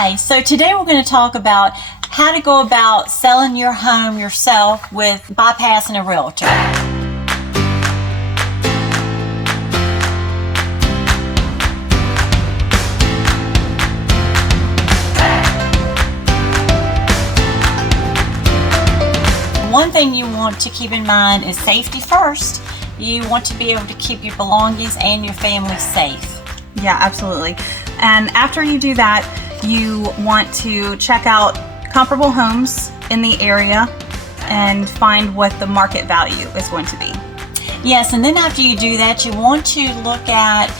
Hi, so today we're going to talk about how to go about selling your home yourself with bypassing a realtor. One thing you want to keep in mind is safety first. You want to be able to keep your belongings and your family safe. Yeah, absolutely. And after you do that, you want to check out comparable homes in the area and find what the market value is going to be. Yes, and then after you do that, you want to look at,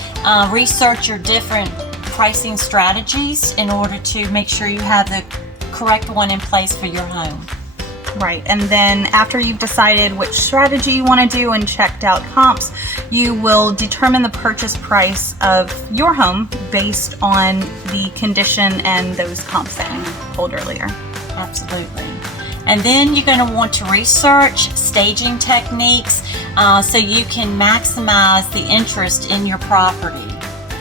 research your different pricing strategies in order to make sure you have the correct one in place for your home. Right, and then after you've decided which strategy you want to do and checked out comps, you will determine the purchase price of your home based on the condition and those comps that you pulled earlier. Absolutely. And then you're going to want to research staging techniques so you can maximize the interest in your property.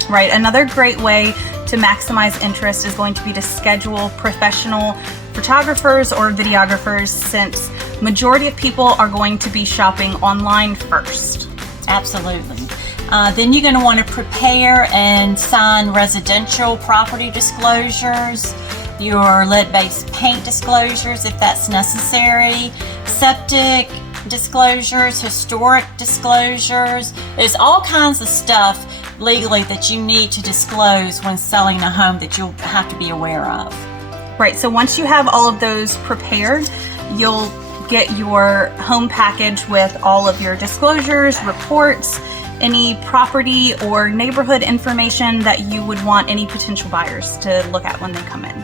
Right, another great way to maximize interest is going to be to schedule professional photographers or videographers, since majority of people are going to be shopping online first. Absolutely. Then you're going to want to prepare and sign residential property disclosures, your lead-based paint disclosures if that's necessary, septic disclosures, historic disclosures. There's all kinds of stuff legally that you need to disclose when selling a home that you'll have to be aware of. Right, so once you have all of those prepared, you'll get your home package with all of your disclosures, reports, any property or neighborhood information that you would want any potential buyers to look at when they come in.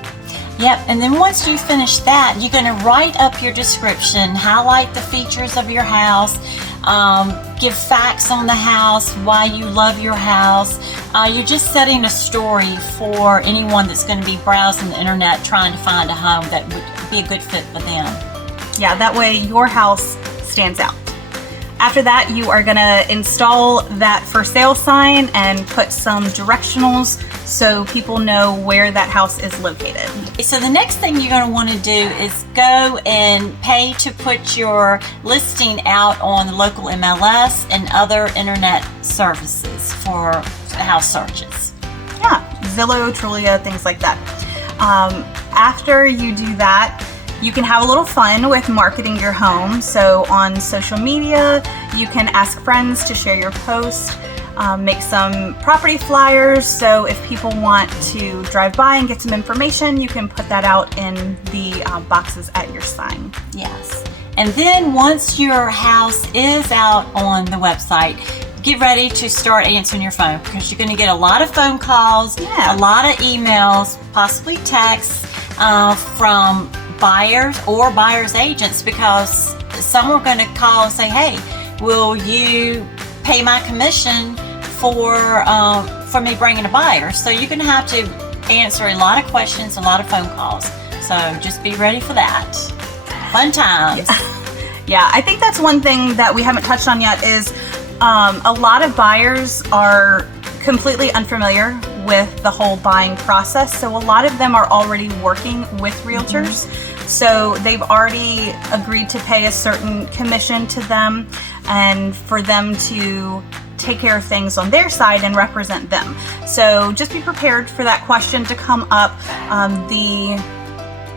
Yep, and then once you finish that, you're going to write up your description, highlight the features of your house, give facts on the house, why you love your house. You're just setting a story for anyone that's going to be browsing the internet trying to find a home that would be a good fit for them. Yeah, that way your house stands out. After that, you are going to install that for sale sign and put some directionals so people know where that house is located. So the next thing you're going to want to do is go and pay to put your listing out on the local MLS and other internet services for house searches. Yeah, Zillow, Trulia, things like that. After you do that, you can have a little fun with marketing your home. So on social media, you can ask friends to share your post, make some property flyers. So if people want to drive by and get some information, you can put that out in the boxes at your sign. Yes. And then once your house is out on the website, get ready to start answering your phone, because you're going to get a lot of phone calls, a lot of emails, possibly texts from buyers or buyers agents, because some are going to call and say, hey, will you pay my commission for me bringing a buyer? So you're going to have to answer a lot of questions, a lot of phone calls. So just be ready for that. Fun times. Yeah, I think that's one thing that we haven't touched on yet is a lot of buyers are completely unfamiliar with the whole buying process. So a lot of them are already working with realtors. So they've already agreed to pay a certain commission to them and for them to take care of things on their side and represent them. So just be prepared for that question to come up. The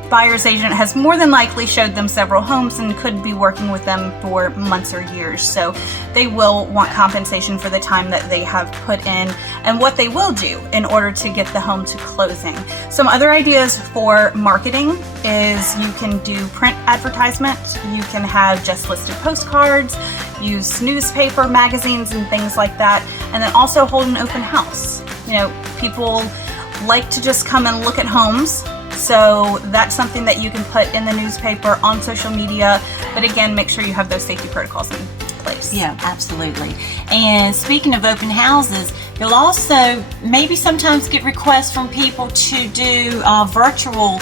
buyer's agent has more than likely showed them several homes and could be working with them for months or years. So they will want compensation for the time that they have put in and what they will do in order to get the home to closing. Some other ideas for marketing is you can do print advertisement, you can have just listed postcards, use newspaper, magazines, and things like that, and then also hold an open house. You know, people like to just come and look at homes. So that's something that you can put in the newspaper, on social media, but again, make sure you have those safety protocols in place. Yeah, absolutely. And speaking of open houses, you'll also maybe sometimes get requests from people to do virtual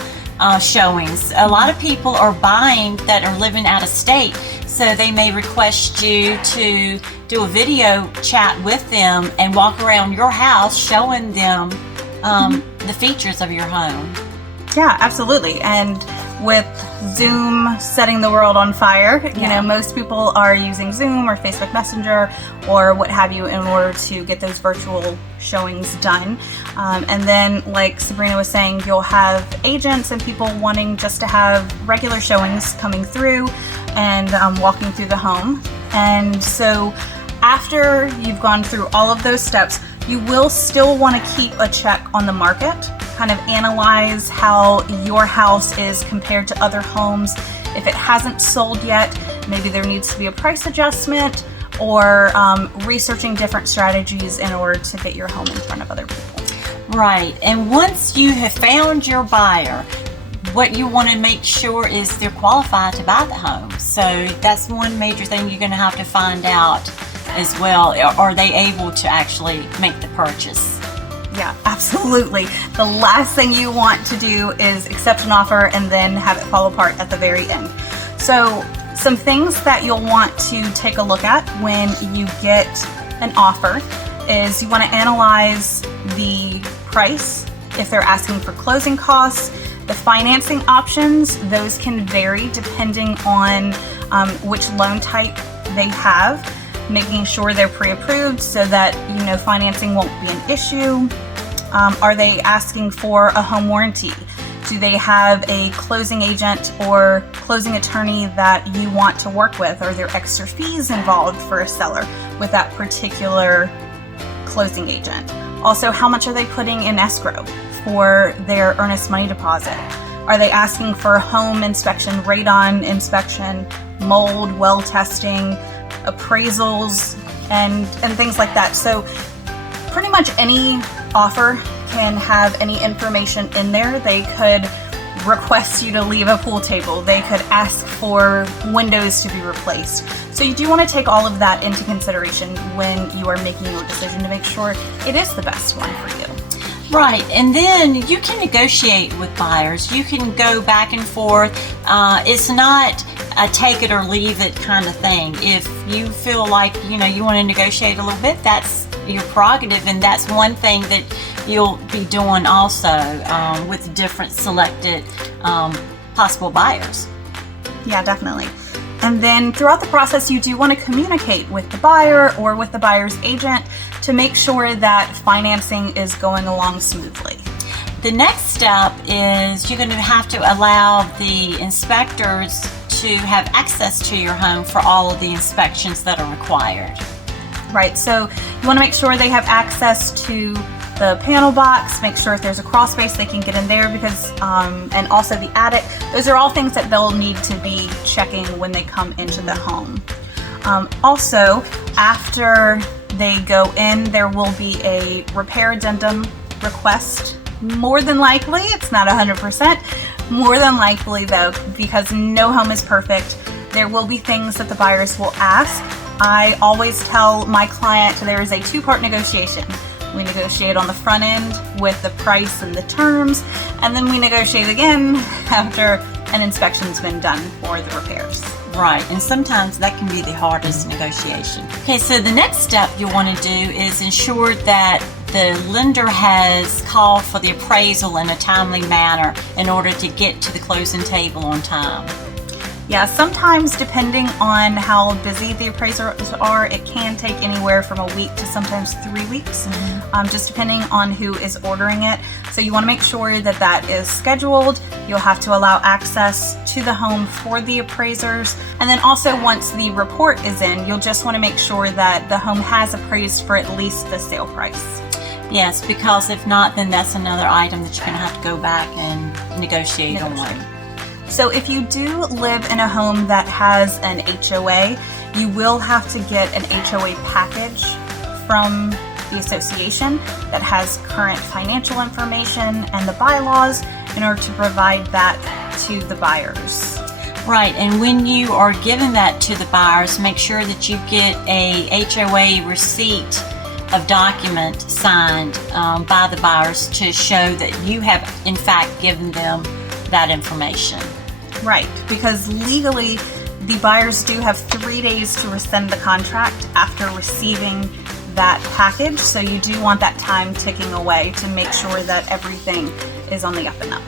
showings. A lot of people are buying that are living out of state, so they may request you to do a video chat with them and walk around your house showing them the features of your home. Yeah, absolutely. And with Zoom setting the world on fire, you know, most people are using Zoom or Facebook Messenger or what have you in order to get those virtual showings done. And then, like Sabrina was saying, you'll have agents and people wanting just to have regular showings coming through and walking through the home. And so after you've gone through all of those steps, you will still want to keep a check on the market, kind of analyze how your house is compared to other homes. If it hasn't sold yet, maybe there needs to be a price adjustment, or researching different strategies in order to get your home in front of other people. Right, and once you have found your buyer, what you want to make sure is they're qualified to buy the home. So that's one major thing you're going to have to find out as well. Are they able to actually make the purchase? Yeah, absolutely. The last thing you want to do is accept an offer and then have it fall apart at the very end. So some things that you'll want to take a look at when you get an offer is you want to analyze the price, if they're asking for closing costs, the financing options. Those can vary depending on which loan type they have, making sure they're pre-approved so that you know financing won't be an issue. Are they asking for a home warranty? Do they have a closing agent or closing attorney that you want to work with? Are there extra fees involved for a seller with that particular closing agent? Also, how much are they putting in escrow for their earnest money deposit? Are they asking for a home inspection, radon inspection, mold, well testing, appraisals, and things like that? So pretty much any offer can have any information in there. They could request you to leave a pool table. They could ask for windows to be replaced. So you do want to take all of that into consideration when you are making your decision to make sure it is the best one for you. Right, and then you can negotiate with buyers. You can go back and forth. It's not a take it or leave it kind of thing. If you feel like you want to negotiate a little bit, that's your prerogative, and that's one thing that you'll be doing also with different selected possible buyers. Yeah, definitely. And then throughout the process, you do want to communicate with the buyer or with the buyer's agent to make sure that financing is going along smoothly. The next step is you're going to have to allow the inspectors to have access to your home for all of the inspections that are required. Right, so you want to make sure they have access to the panel box, make sure if there's a crawl space they can get in there, because and also the attic. Those are all things that they'll need to be checking when they come into the home. Also, after they go in, there will be a repair addendum request. More than likely, it's not 100%, more than likely though, because no home is perfect, there will be things that the buyers will ask. I always tell my client there is a two-part negotiation. We negotiate on the front end with the price and the terms, and then we negotiate again after an inspection's been done for the repairs. Right, and sometimes that can be the hardest negotiation. Okay, so the next step you want to do is ensure that the lender has called for the appraisal in a timely manner in order to get to the closing table on time. Yeah, sometimes depending on how busy the appraisers are, it can take anywhere from a week to sometimes 3 weeks, just depending on who is ordering it. So you want to make sure that that is scheduled. You'll have to allow access to the home for the appraisers. And then also once the report is in, you'll just want to make sure that the home has appraised for at least the sale price. Yes, because if not, then that's another item that you're going to have to go back and negotiate on. So if you do live in a home that has an HOA, you will have to get an HOA package from the association that has current financial information and the bylaws in order to provide that to the buyers. Right, and when you are giving that to the buyers, make sure that you get a HOA receipt of document signed by the buyers to show that you have in fact given them that information. Right, because legally the buyers do have 3 days to rescind the contract after receiving that package. So you do want that time ticking away to make sure that everything is on the up and up.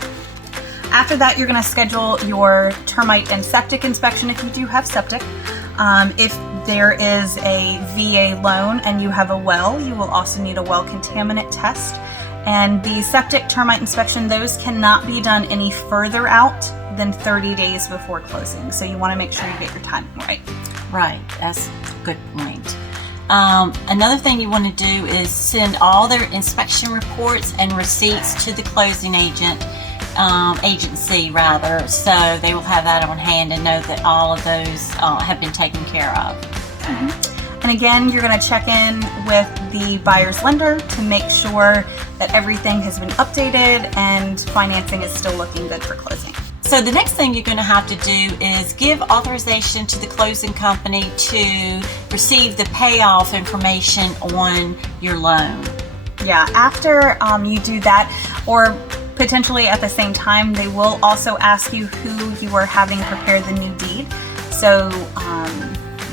After that, you're going to schedule your termite and septic inspection if you do have septic. If there is a VA loan and you have a well, you will also need a well contaminant test. And the septic termite inspection, those cannot be done any further out than 30 days before closing. So you want to make sure you get your timing right. Right, that's a good point. Another thing you want to do is send all their inspection reports and receipts to the closing agency rather, so they will have that on hand and know that all of those have been taken care of. Mm-hmm. And again, you're going to check in with the buyer's lender to make sure that everything has been updated and financing is still looking good for closing. So the next thing you're going to have to do is give authorization to the closing company to receive the payoff information on your loan. Yeah, after you do that, or potentially at the same time, they will also ask you who you are having prepare the new deed. So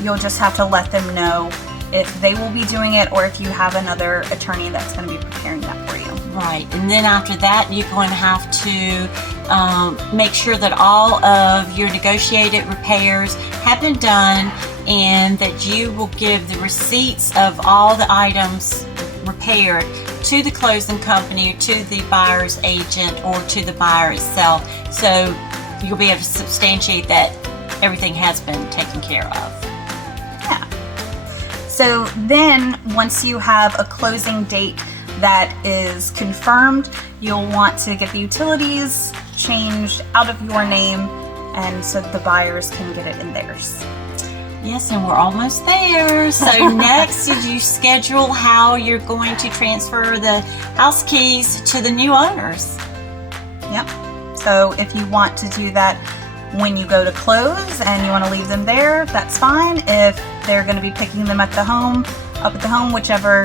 you'll just have to let them know if they will be doing it or if you have another attorney that's going to be preparing that for you. Right, and then after that, you're going to have to make sure that all of your negotiated repairs have been done and that you will give the receipts of all the items repaired to the closing company, to the buyer's agent, or to the buyer itself. So you'll be able to substantiate that everything has been taken care of. Yeah. So then once you have a closing date that is confirmed, you'll want to get the utilities changed out of your name and so the buyers can get it in theirs. Yes, and we're almost there. So next, did you schedule how you're going to transfer the house keys to the new owners? Yep. So if you want to do that when you go to close and you want to leave them there, that's fine. If they're going to be picking them at the home, up at the home, whichever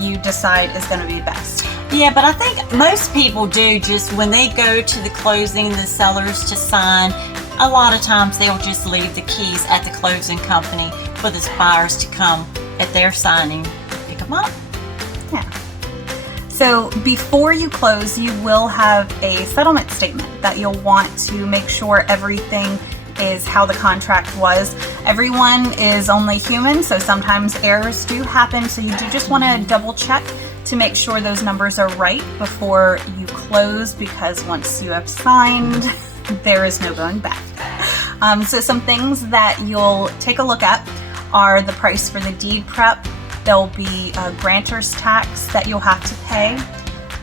you decide is going to be best. Yeah, but I think most people do just when they go to the closing, the sellers to sign, a lot of times they'll just leave the keys at the closing company for the buyers to come at their signing and pick them up. Yeah. So before you close, you will have a settlement statement that you'll want to make sure everything is how the contract was. Everyone is only human, so sometimes errors do happen. So you do just want to double check to make sure those numbers are right before you close, because once you have signed, there is no going back. So some things that you'll take a look at are the price for the deed prep. There'll be a grantor's tax that you'll have to pay,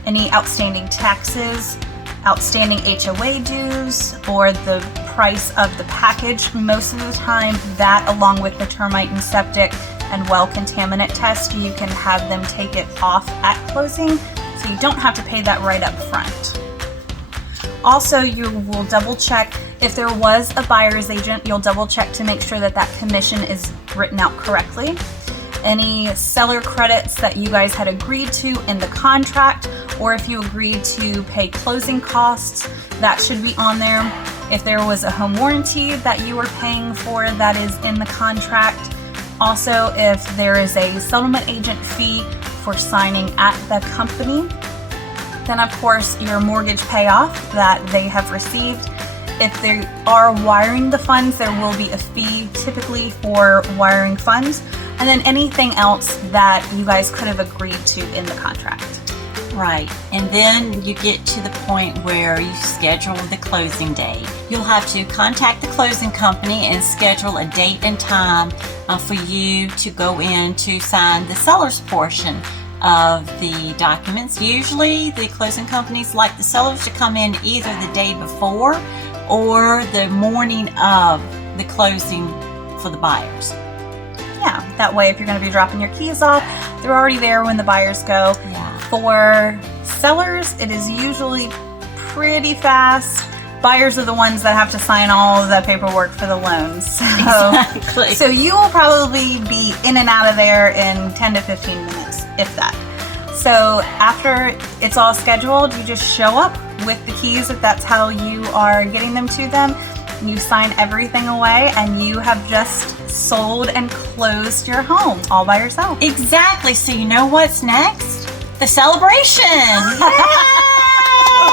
any outstanding taxes, outstanding HOA dues, or the price of the package. Most of the time, that along with the termite and septic and well contaminant test, you can have them take it off at closing, so you don't have to pay that right up front. Also, you will double check if there was a buyer's agent. You'll double check to make sure that that commission is written out correctly. Any seller credits that you guys had agreed to in the contract, or if you agreed to pay closing costs, that should be on there. If there was a home warranty that you were paying for, that is in the contract. Also, if there is a settlement agent fee for signing at the company. Then of course your mortgage payoff that they have received. If they are wiring the funds, there will be a fee typically for wiring funds. And then anything else that you guys could have agreed to in the contract. Right, and then you get to the point where you schedule the closing day. You'll have to contact the closing company and schedule a date and time for you to go in to sign the seller's portion of the documents. Usually the closing companies like the sellers to come in either the day before or the morning of the closing for the buyers. Yeah, that way if you're going to be dropping your keys off, they're already there when the buyers go. Yeah. For sellers, it is usually pretty fast. Buyers are the ones that have to sign all of the paperwork for the loans. Exactly. So you will probably be in and out of there in 10 to 15 minutes, if that. So after it's all scheduled, you just show up with the keys if that's how you are getting them to them. You sign everything away and you have just sold and closed your home all by yourself. Exactly. So you know what's next? The celebration.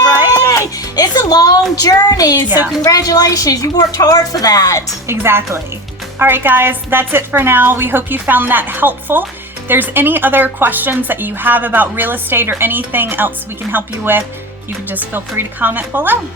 Right? It's a long journey. Yeah. So congratulations. You worked hard for that. Exactly. All right, guys, that's it for now. We hope you found that helpful. If there's any other questions that you have about real estate or anything else we can help you with, you can just feel free to comment below.